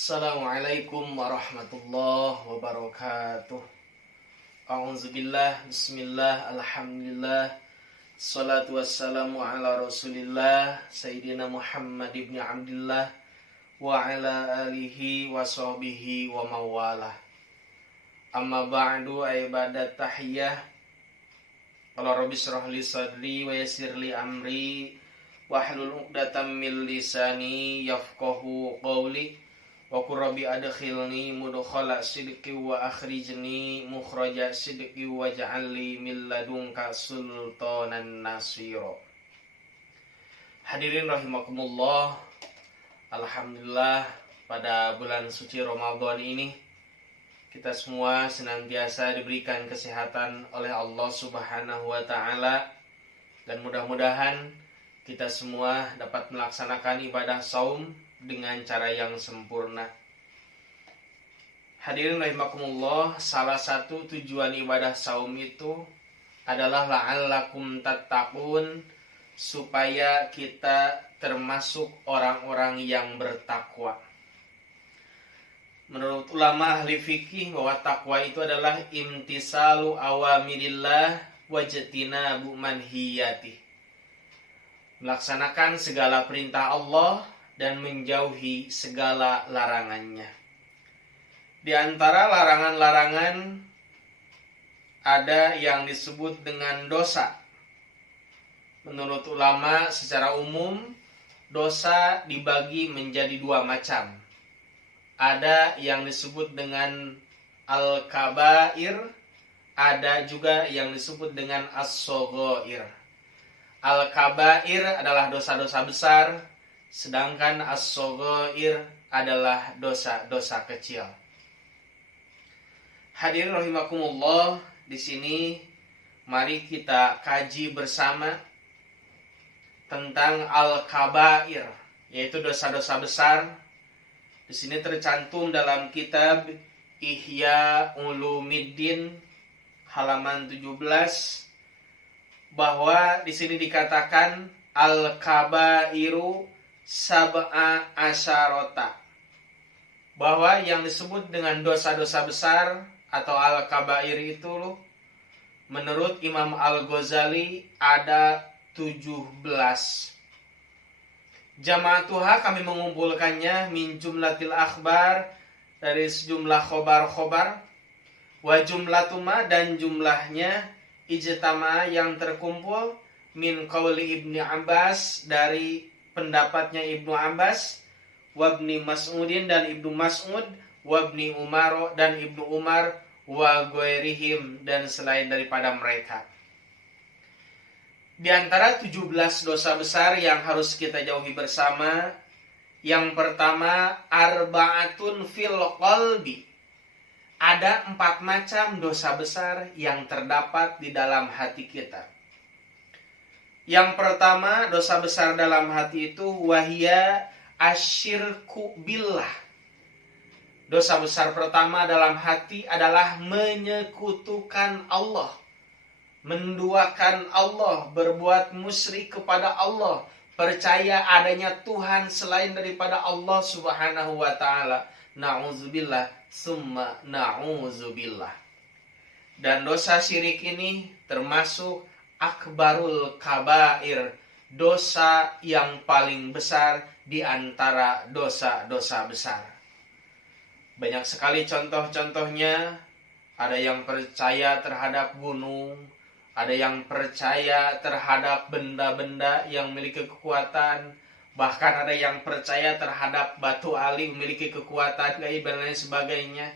Assalamualaikum warahmatullahi wabarakatuh. A'udzubillah, bismillah, alhamdulillah. Salatu wassalamu ala rasulillah Sayyidina Muhammad ibn Abdillah wa ala alihi wa sahbihi wa mawalah. Amma ba'du, ibadat tahiyah. Qala rabbi shrah li sadri wa yassir li amri wahlul 'uqdatam min lisani yafqahu qawli. Wa qur rabbi adkhilni mudkhala sidqi wa akhrijni mukhraja sidqi waj'alni min ladunka sultanan nasira. Hadirin rahimakumullah, alhamdulillah pada bulan suci Ramadan ini kita semua senantiasa diberikan kesehatan oleh Allah Subhanahu wa taala, dan mudah-mudahan kita semua dapat melaksanakan ibadah saum dengan cara yang sempurna. Hadirin rahimakumullah, salah satu tujuan ibadah saum itu adalah la'allakum tattaqun, supaya kita termasuk orang-orang yang bertakwa. Menurut ulama ahli fikih bahwa takwa itu adalah imtisalu awamirillah wajtinabu manhiyatih, melaksanakan segala perintah Allah dan menjauhi segala larangannya. Di antara larangan-larangan ada yang disebut dengan dosa. Menurut ulama secara umum, dosa dibagi menjadi dua macam. Ada yang disebut dengan al-kabair, ada juga yang disebut dengan as-shaghair. Al-kabair adalah dosa-dosa besar, sedangkan as-shaghair adalah dosa-dosa kecil. Hadirin rahimakumullah, di sini mari kita kaji bersama tentang al-kabair, yaitu dosa-dosa besar. Di sini tercantum dalam kitab Ihya Ulumiddin halaman 17 bahwa di sini dikatakan al-kabairu sab'a asyarota, bahwa yang disebut dengan dosa-dosa besar atau al-kabair itu menurut Imam Al-Ghazali ada 17. Jama'atuha, kami mengumpulkannya min jumlatil akhbar, dari sejumlah khobar-khobar, wa jumlatuma, dan jumlahnya ijtama yang terkumpul, min qauli Ibnu Abbas, dari pendapatnya Ibnu Abbas, wabni Mas'udin, dan Ibnu Mas'ud, wabni Umar, dan Ibnu Umar, wa ghairihim, dan selain daripada mereka. Di antara 17 dosa besar yang harus kita jauhi bersama, yang pertama arba'atun fil qalbi. Ada 4 macam dosa besar yang terdapat di dalam hati kita. Yang pertama, dosa besar dalam hati itu wahia asyirku billah. Dosa besar pertama dalam hati adalah menyekutukan Allah, menduakan Allah, berbuat musyrik kepada Allah, percaya adanya Tuhan selain daripada Allah Subhanahu wa taala. Na'udzubillah, summa na'udzubillah. Dan dosa syirik ini termasuk akbarul kabair, dosa yang paling besar di antara dosa-dosa besar. Banyak sekali contoh-contohnya. Ada yang percaya terhadap gunung, ada yang percaya terhadap benda-benda yang memiliki kekuatan, bahkan ada yang percaya terhadap batu ali memiliki kekuatan gaib dan lain sebagainya.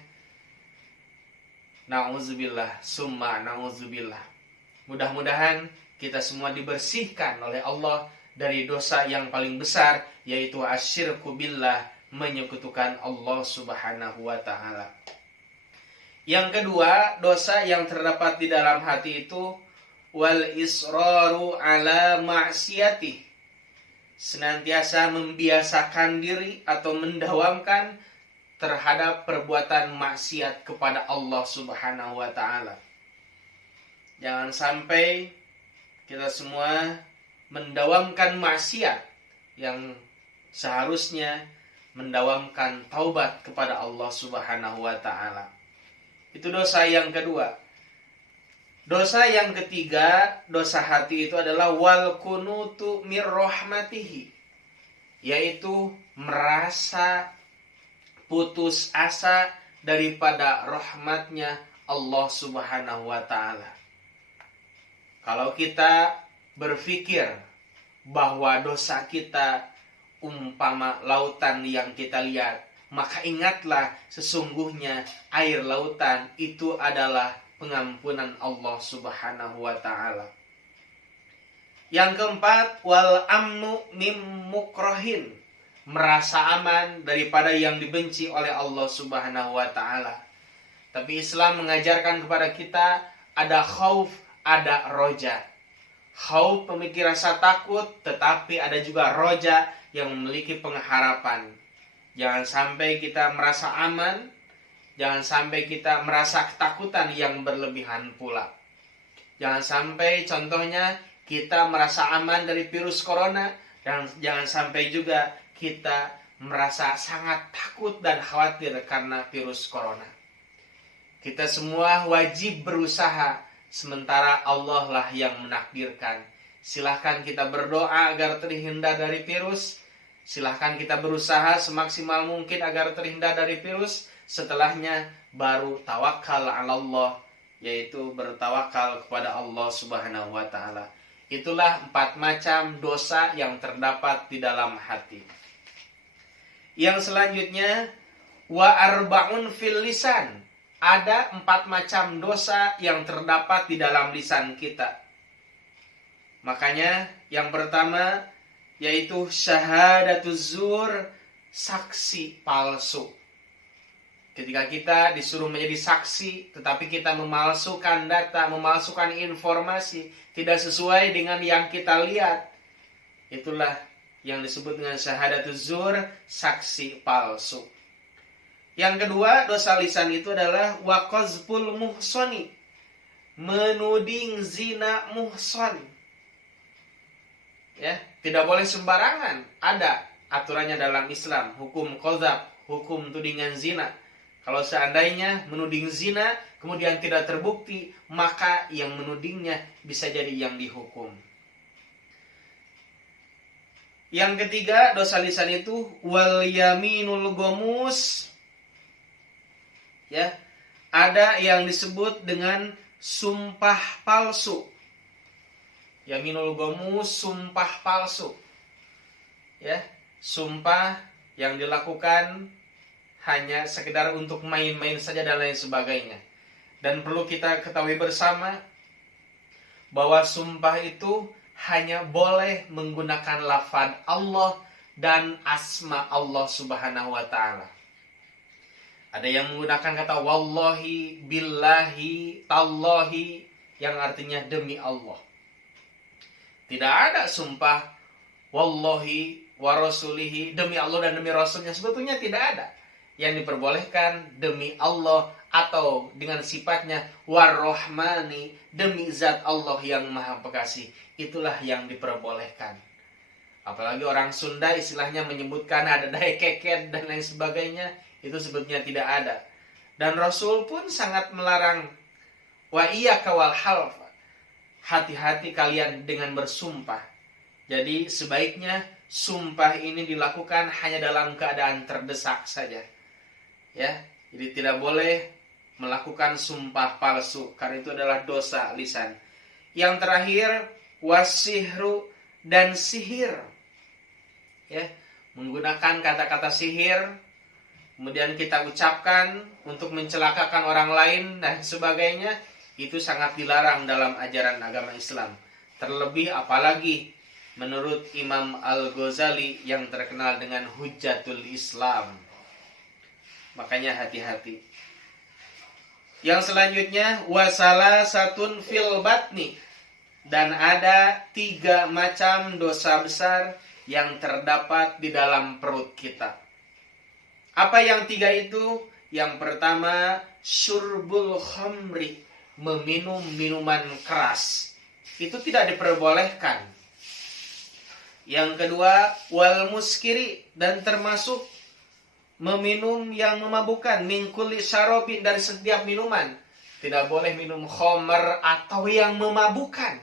Na'udzubillah, summa na'udzubillah. Mudah-mudahan kita semua dibersihkan oleh Allah dari dosa yang paling besar, yaitu asyirku billah, menyekutukan Allah Subhanahu wa ta'ala. Yang kedua, dosa yang terdapat di dalam hati itu wal israru ala ma'siyati, senantiasa membiasakan diri atau mendawamkan terhadap perbuatan maksiat kepada Allah Subhanahu wa ta'ala. Jangan sampai kita semua mendawamkan maksiat yang seharusnya mendawamkan taubat kepada Allah Subhanahu wa taala. Itu dosa yang kedua. Dosa yang ketiga, dosa hati itu adalah wal kunutu mir rahmatihi, yaitu merasa putus asa daripada rahmatnya Allah Subhanahu wa taala. Kalau kita berpikir bahwa dosa kita umpama lautan yang kita lihat, maka ingatlah sesungguhnya air lautan itu adalah pengampunan Allah Subhanahu wa taala. Yang keempat, wal amnu mim mukrohin, merasa aman daripada yang dibenci oleh Allah Subhanahu wa taala. Tapi Islam mengajarkan kepada kita ada khauf, ada roja. Khauf memiliki rasa takut, tetapi ada juga roja yang memiliki pengharapan. Jangan sampai kita merasa aman, jangan sampai kita merasa ketakutan yang berlebihan pula. Jangan sampai contohnya kita merasa aman dari virus corona, dan jangan sampai juga kita merasa sangat takut dan khawatir karena virus corona. Kita semua wajib berusaha, sementara Allah lah yang menakdirkan. Silahkan kita berdoa agar terhindar dari virus. Silahkan kita berusaha semaksimal mungkin agar terhindar dari virus. Setelahnya baru tawakal ala Allah, yaitu bertawakal kepada Allah Subhanahu wa taala. Itulah 4 macam dosa yang terdapat di dalam hati. Yang selanjutnya, wa arba'un fil lisan. Ada 4 macam dosa yang terdapat di dalam lisan kita. Makanya yang pertama yaitu syahadatuz zur, saksi palsu. Ketika kita disuruh menjadi saksi, tetapi kita memalsukan data, memalsukan informasi, tidak sesuai dengan yang kita lihat, itulah yang disebut dengan syahadatuz zur, saksi palsu. Yang kedua, dosa lisan itu adalah waqazful muhsoni, menuding zina muhson. Ya, tidak boleh sembarangan. Ada aturannya dalam Islam, hukum qadzaf, hukum tudingan zina. Kalau seandainya menuding zina kemudian tidak terbukti, maka yang menudingnya bisa jadi yang dihukum. Yang ketiga, dosa lisan itu wal yaminul gomus. Ya, ada yang disebut dengan sumpah palsu. Yaminul gomus, sumpah palsu. Ya, sumpah yang dilakukan hanya sekedar untuk main-main saja dan lain sebagainya. Dan perlu kita ketahui bersama bahwa sumpah itu hanya boleh menggunakan lafaz Allah dan asma Allah Subhanahu wa taala. Ada yang menggunakan kata wallahi, billahi, tallahi, yang artinya demi Allah. Tidak ada sumpah wallahi wa rasulihi, demi Allah dan demi Rasulnya. Sebetulnya tidak ada. Yang diperbolehkan demi Allah atau dengan sifatnya war-rahmani, demi zat Allah yang maha pengasih. Itulah yang diperbolehkan. Apalagi orang Sunda istilahnya menyebutkan ada daya keket dan lain sebagainya. Itu sebetulnya tidak ada. Dan Rasul pun sangat melarang wa iyyaka wal half. Hati-hati kalian dengan bersumpah. Jadi sebaiknya sumpah ini dilakukan hanya dalam keadaan terdesak saja. Ya, jadi tidak boleh melakukan sumpah palsu karena itu adalah dosa lisan. Yang terakhir wasihru dan sihir. Ya, menggunakan kata-kata sihir kemudian kita ucapkan untuk mencelakakan orang lain dan sebagainya, itu sangat dilarang dalam ajaran agama Islam. Terlebih apalagi menurut Imam Al-Ghazali yang terkenal dengan Hujjatul Islam. Makanya hati-hati. Yang selanjutnya wasala satun fil batni. Dan ada 3 macam dosa besar yang terdapat di dalam perut kita. Apa yang 3 itu? Yang pertama, syurbul khamri, meminum minuman keras. Itu tidak diperbolehkan. Yang kedua, wal muskiri, dan termasuk meminum yang memabukkan, min kulli syarabin, dari setiap minuman. Tidak boleh minum khamr atau yang memabukkan.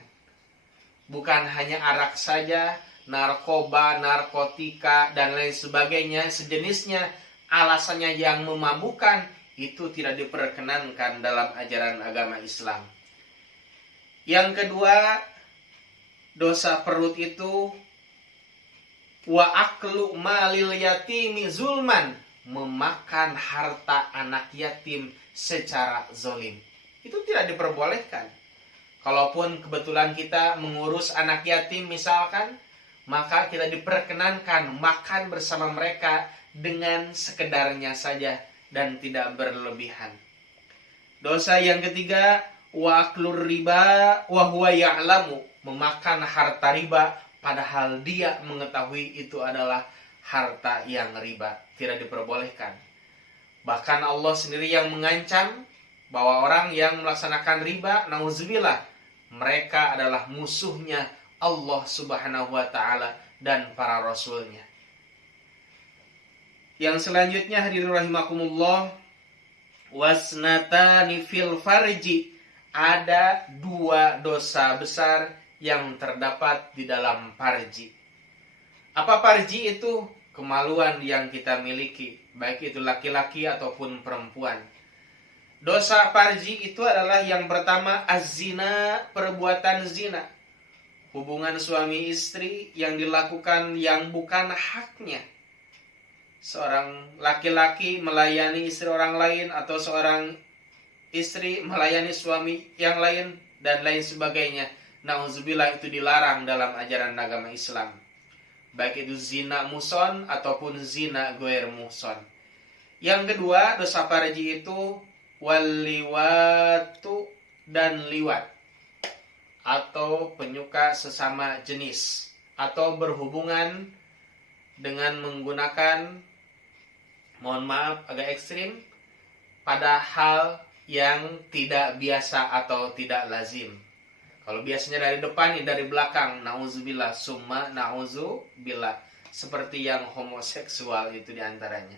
Bukan hanya arak saja, narkoba, narkotika, dan lain sebagainya, sejenisnya, alasannya yang memabukkan, itu tidak diperkenankan dalam ajaran agama Islam. Yang kedua, dosa perut itu wa aklu malil yatimi zulman, memakan harta anak yatim secara zolim. Itu tidak diperbolehkan. Kalaupun kebetulan kita mengurus anak yatim misalkan, maka kita diperkenankan makan bersama mereka dengan sekedarnya saja dan tidak berlebihan. Dosa yang ketiga, wa aklur riba wa huwa ya'lamu, memakan harta riba padahal dia mengetahui itu adalah harta yang riba. Tidak diperbolehkan. Bahkan Allah sendiri yang mengancam bahwa orang yang melaksanakan riba, nauzubillah, mereka adalah musuhnya Allah Subhanahu wa ta'ala dan para rasulnya. Yang selanjutnya, hadirin rahimakumullah, wasnatani fil farji, ada dua dosa besar yang terdapat di dalam farji. Apa farji itu? Kemaluan yang kita miliki, baik itu laki-laki ataupun perempuan. Dosa farji itu adalah yang pertama az-zina, perbuatan zina. Hubungan suami istri yang dilakukan yang bukan haknya. Seorang laki-laki melayani istri orang lain, atau seorang istri melayani suami yang lain, dan lain sebagainya. Nauzubillah, itu dilarang dalam ajaran agama Islam. Baik itu zina muson ataupun zina goer muson. Yang kedua, dosa farji itu waliwatu, dan liwat, atau penyuka sesama jenis, atau berhubungan dengan menggunakan, mohon maaf agak ekstrim, pada hal yang tidak biasa atau tidak lazim. Kalau biasanya dari depan, ya dari belakang, nauzubillah, summa nauzubillah, seperti yang homoseksual itu diantaranya.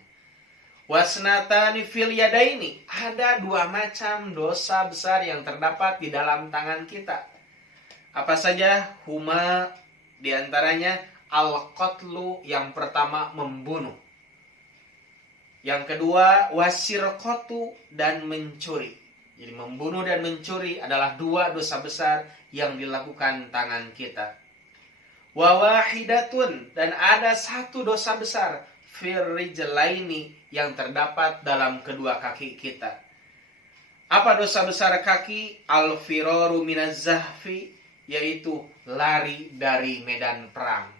Wasnatani fil yadaini, ada dua macam dosa besar yang terdapat di dalam tangan kita. Apa saja? Huma, diantaranya al-qatlu, yang pertama membunuh. Yang kedua wasirqatu, dan mencuri. Jadi membunuh dan mencuri adalah dua dosa besar yang dilakukan tangan kita. Wa wahidatun, dan ada satu dosa besar firrijlaini, yang terdapat dalam kedua kaki kita. Apa dosa besar kaki? Al-firaru minaz zahfi, yaitu lari dari medan perang.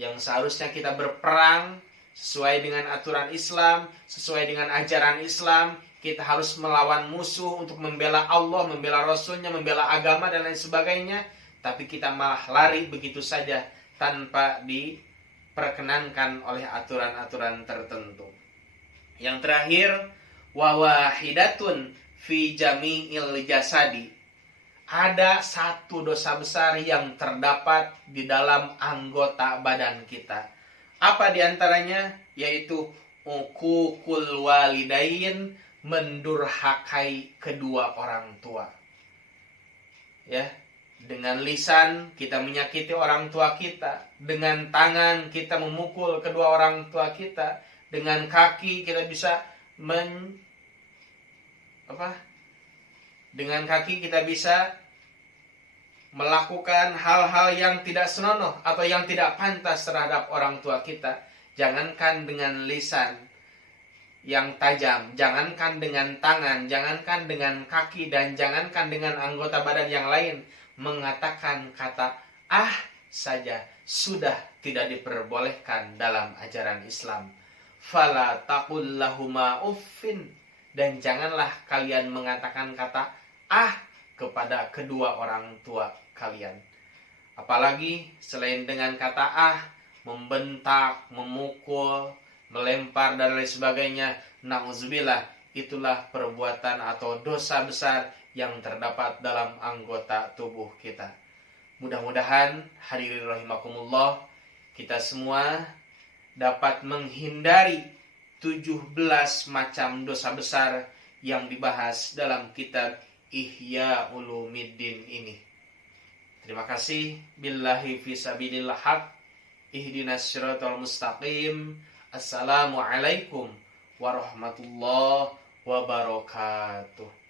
Yang seharusnya kita berperang sesuai dengan aturan Islam, sesuai dengan ajaran Islam, kita harus melawan musuh untuk membela Allah, membela Rasulnya, membela agama dan lain sebagainya. Tapi kita malah lari begitu saja tanpa diperkenankan oleh aturan-aturan tertentu. Yang terakhir, wawahidatun fi jami'il jasadi, ada satu dosa besar yang terdapat di dalam anggota badan kita. Apa diantaranya? Yaitu uququl walidain, mendurhakai kedua orang tua. Ya, dengan lisan kita menyakiti orang tua kita, dengan tangan kita memukul kedua orang tua kita, dengan kaki kita bisa dengan kaki kita bisa melakukan hal-hal yang tidak senonoh atau yang tidak pantas terhadap orang tua kita. Jangankan dengan lisan yang tajam, jangankan dengan tangan, jangankan dengan kaki, dan jangankan dengan anggota badan yang lain, mengatakan kata ah saja sudah tidak diperbolehkan dalam ajaran Islam. Fala taqul lahuma uffin, dan janganlah kalian mengatakan kata ah kepada kedua orang tua kalian. Apalagi selain dengan kata ah, membentak, memukul, melempar dan lain sebagainya. Nauzubillah, itulah perbuatan atau dosa besar yang terdapat dalam anggota tubuh kita. Mudah-mudahan hadirin rahimakumullah, kita semua dapat menghindari 17 macam dosa besar yang dibahas dalam kitab Ihya Ulumiddin ini. Terima kasih. Billahi fisabilillah haq. Ihdinas siratal mustaqim. Assalamualaikum warahmatullahi wabarakatuh.